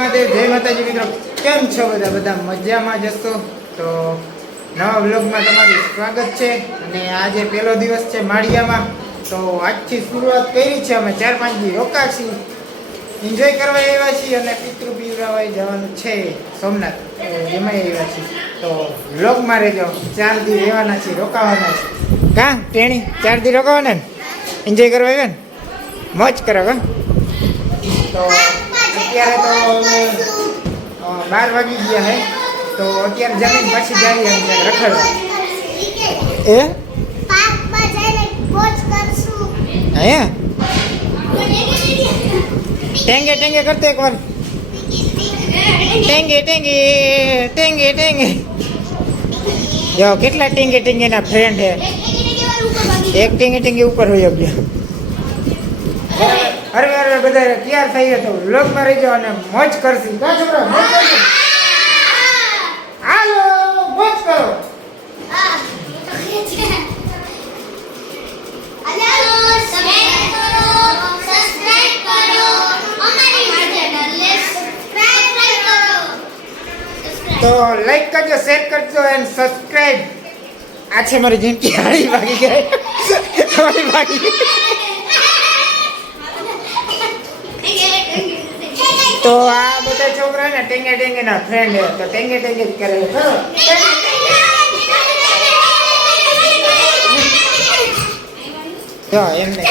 જય માતાજી મિત્રો, કેમ છો બધા મજામાં જશો? તો નવા વ્લોગમાં તમારું સ્વાગત છે. અને આજે પહેલો દિવસ છે માળિયામાં. તો આજથી શરૂઆત કરી છે. અમે 4-5 દી રોકાશી, એન્જોય કરવા આવ્યા છીએ અને પિતૃ પીવરાવા જવાનું છે સોમનાથ, એમાં આવ્યા છીએ. તો વ્લોગમાં રહેજો. 4 દી રહેવાના છીએ, રોકાવાના છે. કાં ટેણી 4 દી રોકાવાના ને? એન્જોય કરવા આવ્યા ને? મોજ કરો કાં? તો અત્યારે તો 12 વાગી ગયા હે. તો અત્યારે જમીન પછી જઈએ રખડવા. હે ટેંગે ટેંગે કરતો એક વાર. ટેંગે ટેંગે ટેંગે ટેંગે. જો કેટલા ટેંગે ટેંગે ના ફ્રેન્ડ હે. એક ટેંગે ટેંગે ઉપર હોય ગયા. અરે અરે બધા તૈયાર થઈ ગયા. તો વ્લોગમાં રહેજો અને મોજ કરશી. કા છોકરા મોજ કરશી? હાલો મોજ કરો. તો લાઈક કરજો, શેર કરજો એન્ડ સબસ્ક્રાઇબ. આ છે મારી જિંદગી હારી ભાગી ગઈ. હારી ભાગી. તો આ બધા છોકરા ને ટેંગે ટેંગે ના ફ્રેન્ડ હે. તો ટેંગે ટેંગે જ કરે. જો એમને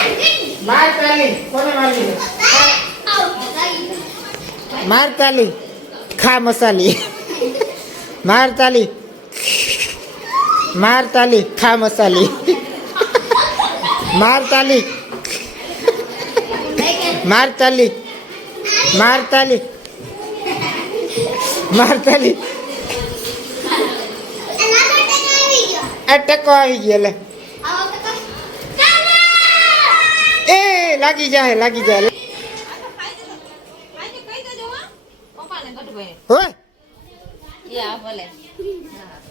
માર તાલી કોને મારી? માર તાલી ખા મસાલી. માર તાલી માર તાલી ખા મસાલી. માર તાલી માર તાલી માર તાલી માર તાલી. ટકો આવી ગયો. લે એ લાગી જાય લાગી જાય.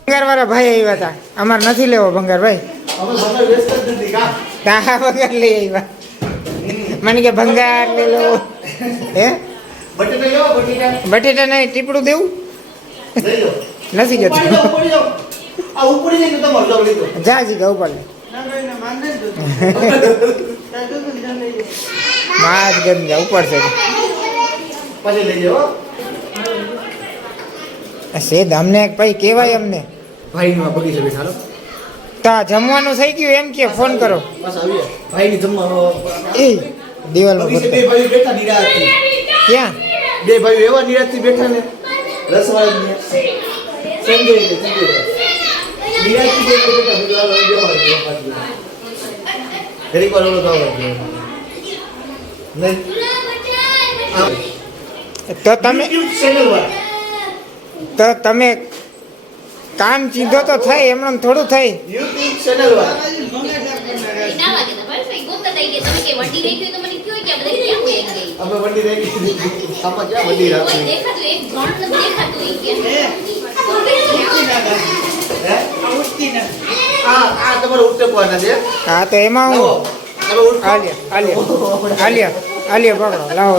ભંગાર વાળા ભાઈ આવ્યા હતા. અમારે નથી લેવો ભંગાર ભાઈ. ભંગાર લઈ આવ્યા. મને કે ભંગાર લઈ લો. હે બટેટા નહીં, ટીપડું દેવું નથી જતું. જા જી ગા ઉપર માસ ગંજા ઉપર છે. સેદ અમને ભાઈ કેવાય અમને ભાઈ માં બગીચે બેઠા લો. તા જમવાનું થઈ ગયું એમ કે ફોન કરો. બસ આવ્યા ભાઈ ની જમવા. એ દિવાલમાં બગીચે બે ભાઈ બેઠા નિરાંતથી. ક્યાં બે ભાઈ એવા નિરાંતથી બેઠા ને રસવાળા સંજય નિરાંતથી બેઠા ઘડીક વાર ઓલો ગાવ નહીં. તો તમે ચેનલ વાર તો તમે કામ ચીધો તો થાય, એમણે થોડું થાય. યુટ્યુબ ચેનલ વાર અમે વડી રહી ગઈ. આમાં ક્યાં વડી રાખી? આ તમારે ઉટકવાના છે. હા તો એમાં હું આલિયા પકડો લાવો.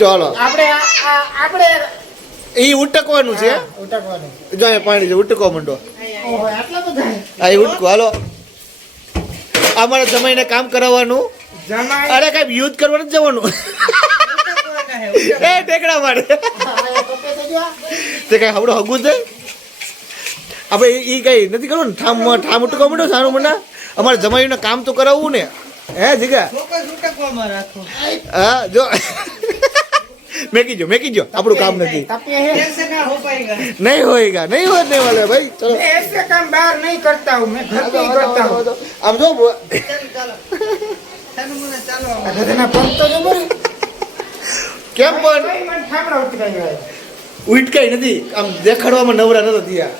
ચાલો આપણે એ ઉટકવાનું છે. ઉટકવાનું. જો અહીંયા પાણી છે, ઉટકવા માંડો. ઓહો આટલા બધા. હા એ ઉટકો. હાલો અમારે જમાઈને કામ કરાવવાનું. જમાઈ અરે કઈ યુદ્ધ કરવાનું જ જવાનું. એ ટેકડા મારે તે કઈ હવડો હગું છે. આપણે એ કઈ નથી કરવું ને. ઠામ ઉટકવા માંડો સારું મને. અમારે જમાઈને કામ તો કરાવવું ને. હે જીગા હા જો મેકી જો આપણું કામ નથી. નહીં હોયગા નહીં હોત નહીં વાલે ભાઈ. ચલો ऐसे काम बाहर नहीं करता हूँ मैं, घर पे ही करता हूँ. આમ જો ગધેડા પગ તો જો બોલ. કેમ પણ મને ઠામડા ઉતરાઈ ગયા. ઉટકાઈ નથી. આમ દેખાડવામાં નવરા નતા થયા.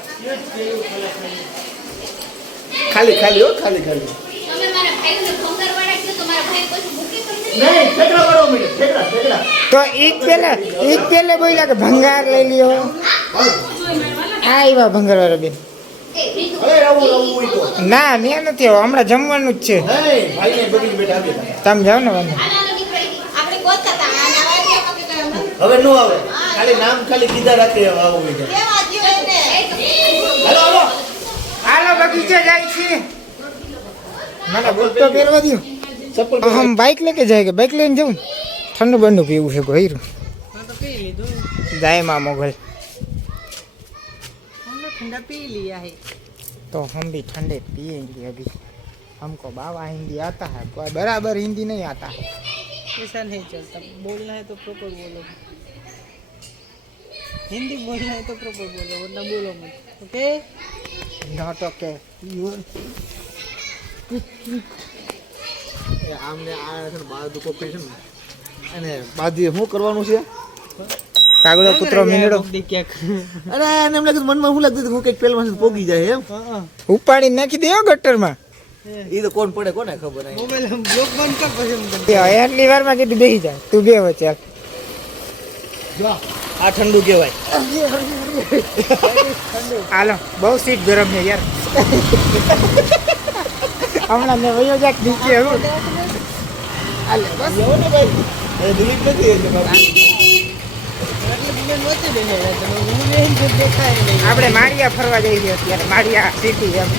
ખાલી ખાલી હો ખાલી ખાલી. નહીં ઠેકડા કરો મને. ઠેકડા તો એક પેલે બોલ્યા કે ભંગાર લઈ લ્યો. આવ્યા ભંગાર વાળા બેન. ના મેં નથી આવ્યો, હમણાં જમવાનું જ છે. તમે જાઓ ને વાંધો. હવે નો આવે ખાલી નામ ખાલી કીધા રાખે આવો વિચાર હાલો હાલો હાલો બગીચે જાય છે મને બૂટ તો પહેરવા દો ચપ્પલ હમ બાઇક લેકે જાયગે બાઇક લઈને જાઉં ઠંડુ બંડુ પીવું છે ગોહીરું जाए माँ मुगल हमने ठंडा पी लिया है। तो हम भी ठंडे पिएंगे अभी हमको बाबा हिंदी आता है कोई बराबर हिंदी नहीं आता है ऐसा नहीं चलता, बोलना है तो प्रॉपर बोलो, हिंदी बोलना है तो प्रॉपर बोलो वरना बोलो मत, ओके? नॉट ओके આમને આ છે ને બાદ કોપી છે ને અને બાદી શું કરવાનું છે કાગડો કૂતરો મીંડળો क्या અરે એને એમ લાગે મનમાં શું લાગતું હું કઈક પેલમાં પોગી જાય એમ ઉપાડી નાખી દેવો ગટરમાં એ તો કોણ પડે કોને ખબર નહીં मोबाइल हम ब्लॉग बंद कर पसंद એટલી વારમાં કીધું બેસી જાય તું બે વચ્ચે હાલ. જો આ ઠંડુ કહેવાય હાલો બહુ સીટ ગરમ છે યાર હમણાં મેં વયો જાક નીચે હું હાલે બસ એવો ને ભાઈ એ દિલીપ નથી એટલે બાપુ આપણે માળિયા ફરવા જઈ રહ્યા અત્યારે માળિયા સિટી એમ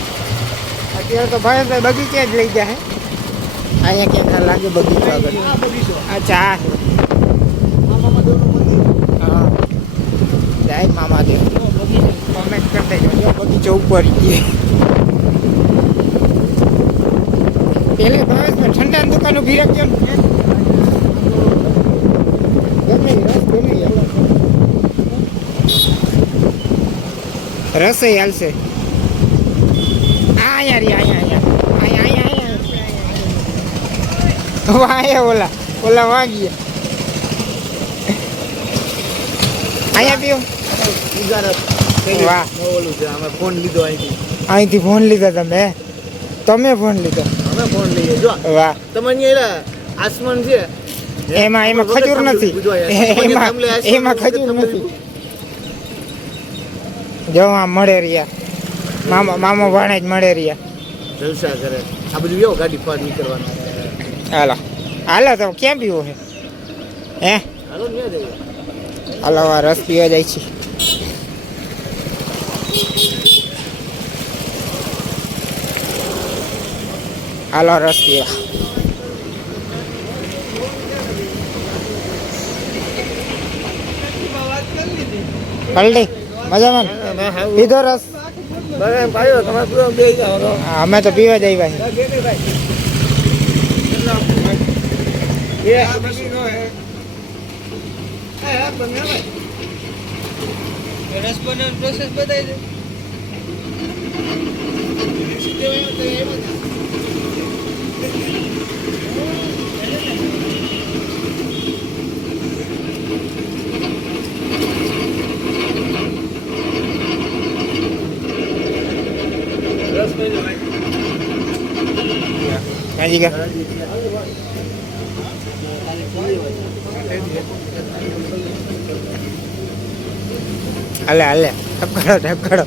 અત્યારે તો ભાઈ બગીચે જ લઈ જાય અહીંયા ક્યાં લાગે બગીચો આગળ આ બગીચો અચ્છા આ છે. આ મામાદેવનું મંદિર હા જય મામાદેવ કોમેન્ટ કરી દેજો જો બગીચો ઉપર ગઈ પેલે ભાવેશમાં ઠંડા દુકાન ઉભી રાખજો ને ગમે ઈ રસ ગમે ઈ હાલો. રસ ય હાલશે અહીંયા રી અહીંયા વાંગ્યા ઓલા વાંગીએ અહીંયા પીઓ ઇજારત વાહ. ઓલું છે અમે ફોન લીધો અહીંથી ફોન લીધો તમે ફોન લીધો અમે ફોન લઈએ જો વાહ તમે અહીંયા આસમાન છે એમાં ખજૂર નથી એમાં ખજૂર નથી જો આ મળે રહ્યા મામો ભાણે જ મળે રહ્યા જલસા કરે આ બધું કેવો ગાડી પાર નીકળવાનું હાલો તો ક્યાં પીવો છે હે હાલો ને જઈએ હાલો આ રસ પીવા જાય છે હાલો રસ પીવા પલટી મજામાં ને? પીધો રસ ભાઈઓ તમે પૂરો બે જાઓ હા, અમે તો પીવા જ આવ્યા रस बनाने प्रोसेस बताई दे। હાજી ગયા હાલે ઠપકારો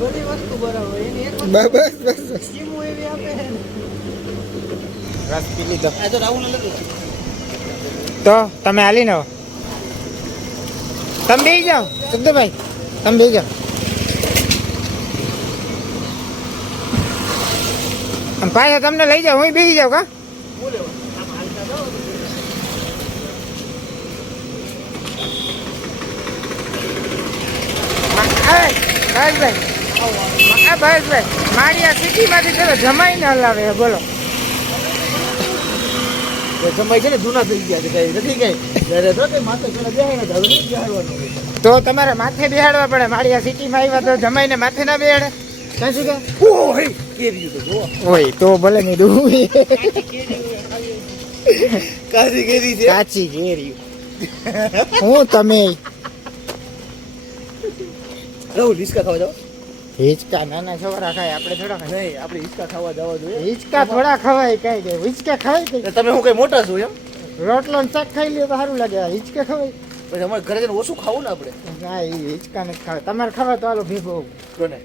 બધી વસ્તુ બરાબર એની એક બસ સ્કીમ એવી આપે છે ને. રસ પી લીધો આ તો રાહુલ લગો તો તમે હાલી ને તમે બેસી જાઓ શબ્દભાઈ તમે બેસી જાઓ આમ પાછા તમને લઈ જાઓ હું બેસી જાઉં કા ભાઈ મારી આ સિટીમાંથી ચલો જમાઈને હલાવે છે, બોલો સમય છે ને જૂના થઈ ગયા છે કઈ નથી કઈ ત્યારે તો કઈ માથે પેલા બેહાય ને હવે નહીં બેહાડવાનું તો તમારે માથે બેહાડવા પડે મારી આ સિટીમાં આવ્યા તો જમાઈને માથે ના બેહાડે ક્યાં શું કે ઓય કેરી તો જો હોય તો ભલે નહીં દઉં કાચી કેરી છે કાચી કેરી હું તમે રાહુલ હિસકા ખાવા જાવ હિંચકા નાના છોકરા ખાય આપણે થોડા ખાય નહીં આપણે હિસકા ખાવા જવા જોઈએ હિંચકા થોડા ખવાય કઈ દે હિંચકા ખાય કઈ તો તમે હું કઈ મોટા છો એમ રોટલો ને શાક ખાઈ લ્યો તો સારું લાગે હિંચકા ખવાય પછી અમારે ઘરે જઈને ઓછું ખાવું ને આપણે ના એ હિંચકા નથી ખાવા તમારે ખાવા તો હાલો ભેગો કોને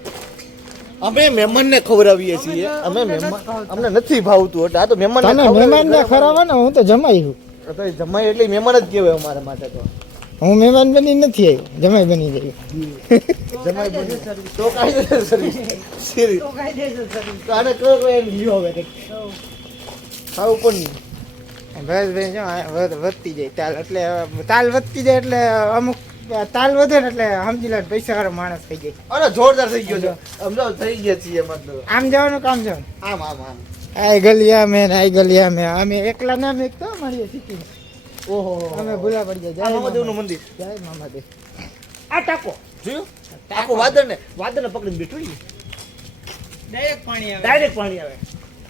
અમે મહેમાનને ખવડાવીએ છીએ અમે મહેમાન અમને નથી ભાવતું એટલે આ તો મહેમાન તને મહેમાનને ખરાવે ને હું તો જમાઈ છું જમાય એટલે મહેમાન જ કહેવાય અમારા માટે તો હું મહેમાન બની નથી આવ્યો જમાઈ બની ગયો જમાય બની તો કાયદેસર સર્વિસ સીરી તો કાયદેસર સર્વિસ. તો આને કહો કોઈ એમ લીયો હવે કંઈક ખાવું પણ નહીં બસ ભાઈ જો આ વધતી જાય તાલ એટલે તાલ વધતી જાય એટલે અમુક તાલ વધે ને એટલે સમજી લે પૈસા વાળો માણસ થઈ જાય અરે જોરદાર થઈ ગયો છે સમજો થઈ ગયા છીએ મતલબ આમ જવાનું કામ જવાનું આમ આમ આમ આ ગલિયા મેં આ ગલિયા મેં અમે એકલા નામ એક તો મળીએ શીખીને ઓહો અમે ભૂલા પડી જાય આ જય મામાદેવનું મંદિર જય મામાદેવ આ ટાકો જોયું આખું વાદળને પકડીને બેઠું ડાયરેક્ટ પાણી આવે. ડાયરેક્ટ પાણી આવે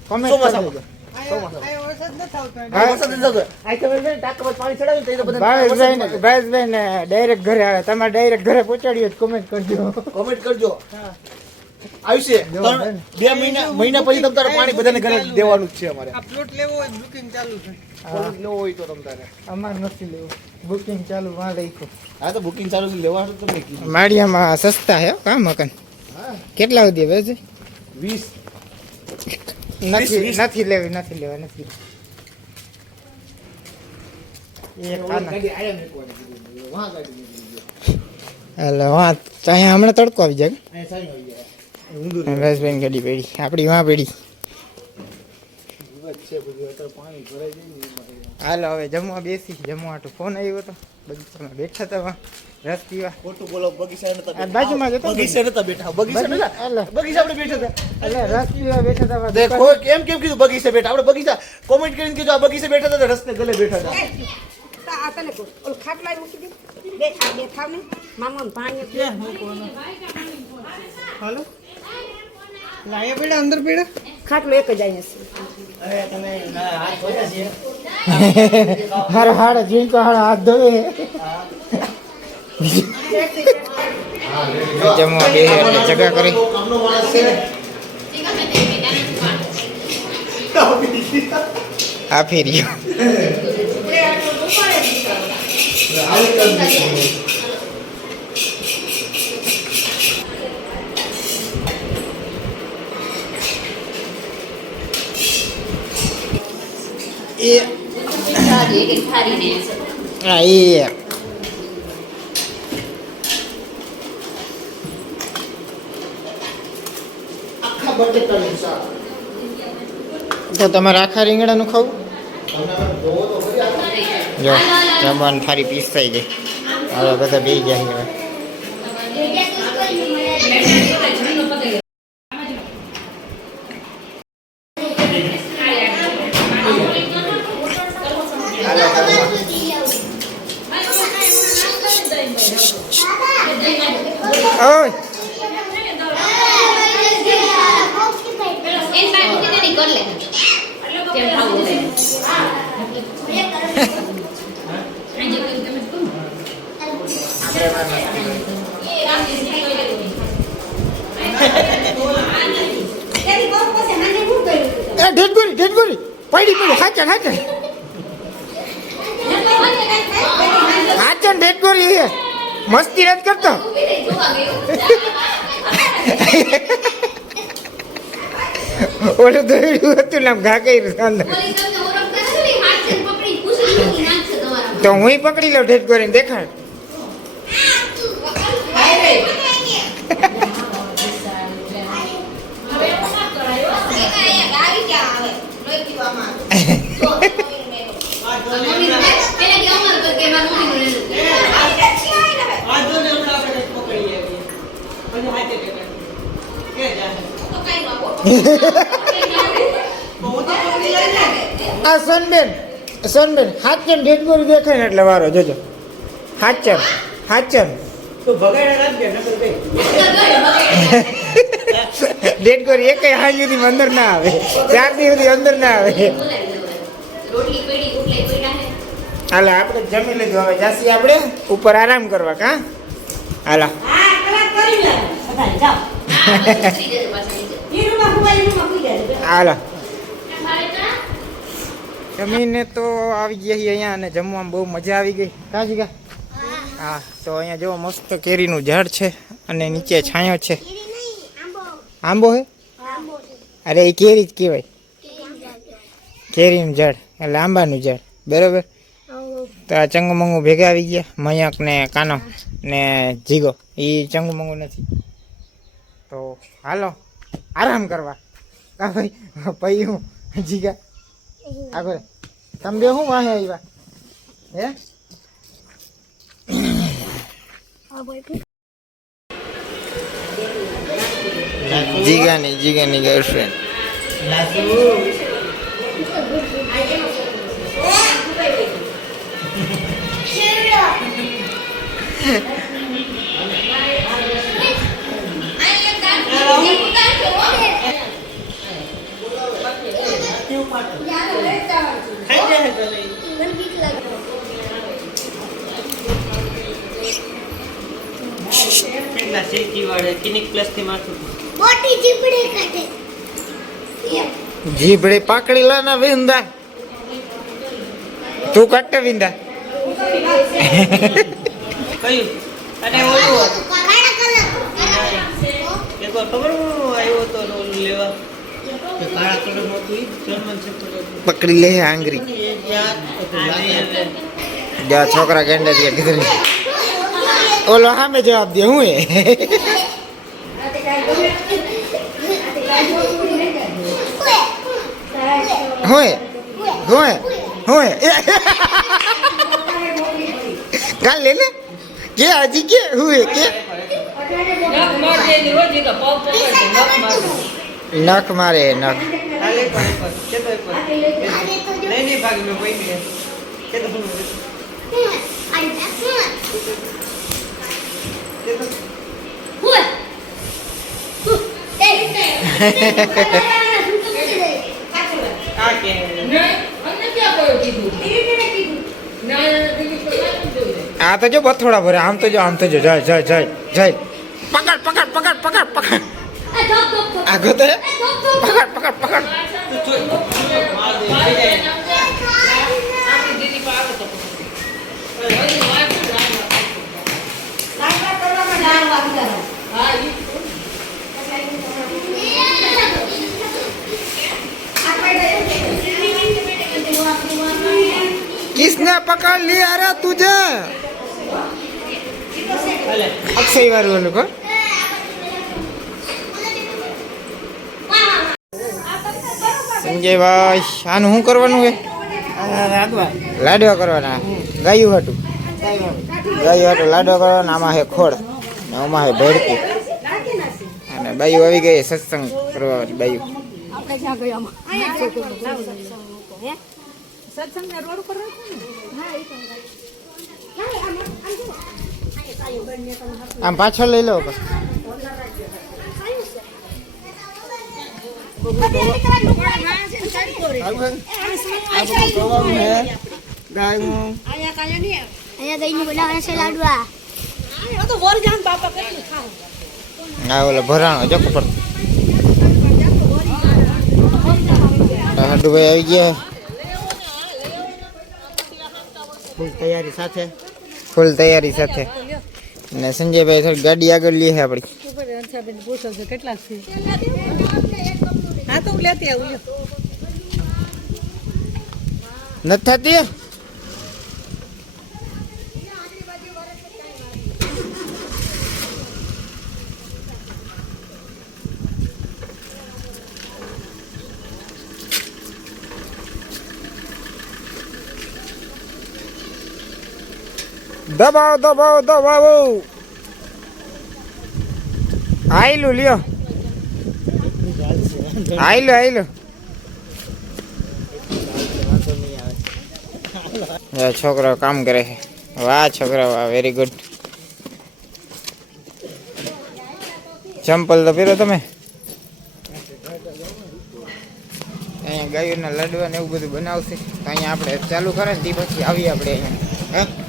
કોમેન્ટ ચોમાસામાં. કરી આયો વરસાદ નથી આવતો. આ વરસાદ નથી આવતો. આ તમે છે ને ટાંકામાં પાણી ચડાવ્યું ને તો એ તો બધા ભાવેશભાઈ ને ડાયરેક્ટ ઘરે આવે તમારે ડાયરેક્ટ ઘરે પહોંચાડ્યો કોમેન્ટ કરજો કોમેન્ટ કરજો હા. આવશે જો, 2 મહિના પછી તમ તારે પાણી બધાને ઘરે દેવાનું જ છે અમારે આ પ્લોટ લેવો હોય બુકિંગ ચાલુ છે. પોલીસ લેવો હોય તો તમ તારે અમારે નથી લેવું બુકિંગ ચાલુ માં લખ્યું હા તો બુકિંગ ચાલુ લેવાનું તમે કીધું માળિયામાં સસ્તા હે કા મકાન હા કેટલા સુધી વેચે 20 નથી લેવી નથી લેવા નથી એક કાના ગાડી આયા મેકવાની કીધું વાહ ગાડી નીકળી એટલે વાં અહીંયા હમણાં તડકો આવી જાય અહીંયા સાઈ આવી જાય ઊંધું વેસ્ટબેંગ ગાડી પડી આપણી વાં પડી જીવત છે બધું અત્યારે પાણી ભરાઈ જાય ને એમાં. હાલો હવે જમવા બેસી જમવા હાટુ ફોન આવ્યો હતો બગીચામાં બેઠા હતા વાં રસ પીવા ખોટું બોલો બગીચા નતા આ બાજુમાં જ હતો ને. બગીચા નતા બેઠા બગીચા નતા એટલે બગીચા આપણે બેઠા હતા એટલે રસ પીવા બેઠા હતા વાં દેખો કેમ કીધું બગીચે બેઠા આપણે બગીચા કોમેન્ટ કરીને કીધું આ બગીચે બેઠા હતા તો રસ્તે ગલે બેઠા હતા આ તને કહું ઓલું ખાટલા મૂકી દે બે આ બે થાવ ને મામા પાણી પીએ હાલો લાયા પેડા અંદર પેડા ખાટલો એક જ અહીંયા છે મારો હાડ જીંકો હાડ હાથ ધોવે જમવા બે એટલે જગા કરી કામનો માણસ છે આ ફેર્યો એ હા એ આખા બટેટાનું શાક તો તમારે આખા રીંગણાનું ખાવું જો જમવાનું થારી પીસ થઈ ગઈ હવે બધા બે ગયા હવે ઓય એ ઢેટગોરી પડી હાચન ઢેટગોરી મસ્તી નથી કરતો ઓલું દોડ્યું હતું ને આમ ઘા કર્યું અંદર તો હું પકડી લઉં ઢેટગોરી દેખાડ આજો ને હમણાં આપણે પકડી આવીએ પછી હાથે કે જા બહુ તો પકડી લઈ ને આ સોનબેન હાચન ઢેટગોરી દેખાય ને એટલે વારો જોજો હાચન તો ભગાડા રાખજે નકર કઈ ઢેટગોરી એક હાજ સુધી અંદર ના આવે 4 દી સુધી અંદર ના આવે હાલો આપણે જમી લીધું હવે જાસી આપણે ઉપર આરામ કરવા કા હાલો હા કલાક કરી લે બધા જાઓ ઈરુમાં હુવા ઈરુમાં હુઈ જાય હાલો જમીને તો આવી ગયા છીએ અહીંયા અને જમવામાં બહુ મજા આવી ગઈ કાજી કા હા તો અહીંયા જો મસ્ત કેરીનું ઝાડ છે અને નીચે છાંયો છે આંબો હે અરે એ કેરી જ કહેવાય કેરીનું ઝાડ એટલે આંબાનું ઝાડ બરાબર તો આ ચંગુમંગુ ભેગા આવી ગયા મયંક ને કાનો ને જીગો એ ચંગુમંગુ નથી તો હાલો આરામ કરવા કા ભાઈ પૈયું જીગા આગળ તમે બે શું વાહે આવ્યા હે જીગાની ગર્લફ્રેન્ડ કેટલા શેકી વાળે કિનિક પ્લસ થી માથું મોટી જીપડી કાઢે જીભડે પાકડી લાના વિંદા તું કાઢે વિંદા કયું અને ઓલું કાળા કલર એકવાર ખબર હું આવ્યો તો ઓલું લેવા કે કાળા કલર નું હતું ઈ જર્મન શેફર્ડ હતું પકડી લે આંગરી એ જ્યાં હતું લાગે જા છોકરા ગેંડા દે કીધું ઓલો સામે જવાબ દે હું એ હોય હોય હોય કાલ લે લે કે હજી કે હુએ કે નખ મારે નખ હાલે પર કે તો પર નહીં ભાગ મે કોઈ નહીં કે તો આ કે આ તો જો બથોડા ભરે આમ તો જો જય જય જય જય પકડ પકડ પકડ પકડ પકડ આગો તો પકડ પકડ પકડ किसने पकड़ लिया रे तुझे अक्षय वार वालों को संजय भाई आनु શું કરવાનું હે લાડવા કરવાના ગાયું હતું લાડવા કરવાના આમાં હે ખોડ ને આમાં હે ભેડકી અને બાયું આવી ગઈ સત્સંગ કરવા બાયું આપણે જ્યાં ગયા હે સત્સંગ ને રોડ ઉપર હા એ તો આમ પાછળ લઈ લો ભરાણો જક પર હાડુભાઈ આવી ગયા ફૂલ તૈયારી સાથે ને સંજયભાઈ થોડી ગાડી આગળ લે છે આપણી કેટલા છે હા તો લેતી આવું નથી થતી દબાવો દબાવો દબાવો આયલું લ્યો આયલું છોકરાઓ કામ કરે છે વાહ છોકરા વાહ વેરી ગુડ ચંપલ તો પહેરો તમે અહીંયા ગાયોના લાડવા ને એવું બધું બનાવશે તો અહીંયા આપણે ચાલુ કરે ને તે પછી આવીએ આપણે અહીંયા હે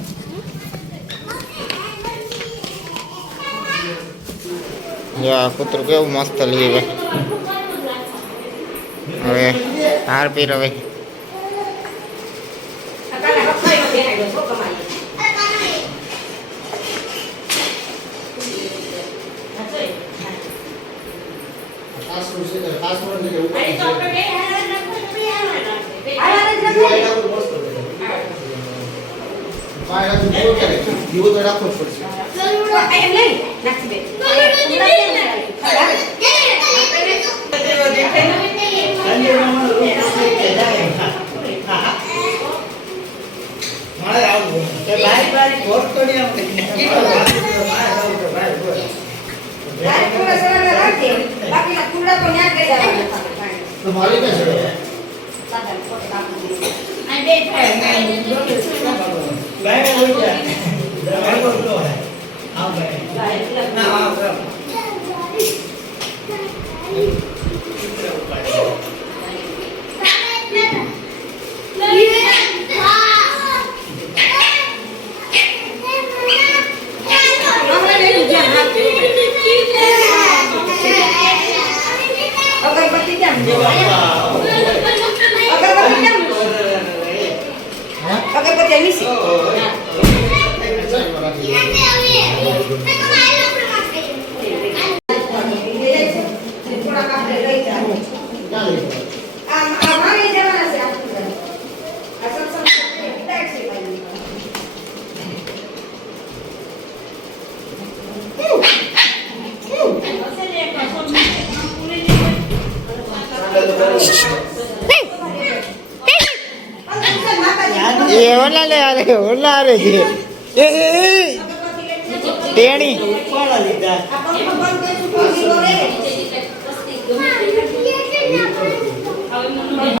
યા કૂતરું કેવું મસ્ત લઈએ ભાઈ હવે હાર પીર હવે ક્યારે દીવો તો રાખવો જ પડશે. એમ નહીં નાખી દે મારે આવું બારી બારી ઘોર તો નહીં આપણે થોડા સરળ રાખજે બાકીના કુંડા તો ન્યા કરી દેવાના તો મારી ને છે સાદા ફોટો કાપી દે બાય બોલ જા બાય બોલ તો આવ બાય ના આવ અગરબત્તી કેમ અગરબત્તી નીસી થોડા કાપડે લઈ જાઓ આ મારી જવાના છે આ સત્સંગ વિદાય છે ભાઈ એ ઓલા લે અરે ઓલા રે છે એ ટેણી ઉપાડા લીધા આ પંપ બંધ કરી સુકો જીરો રે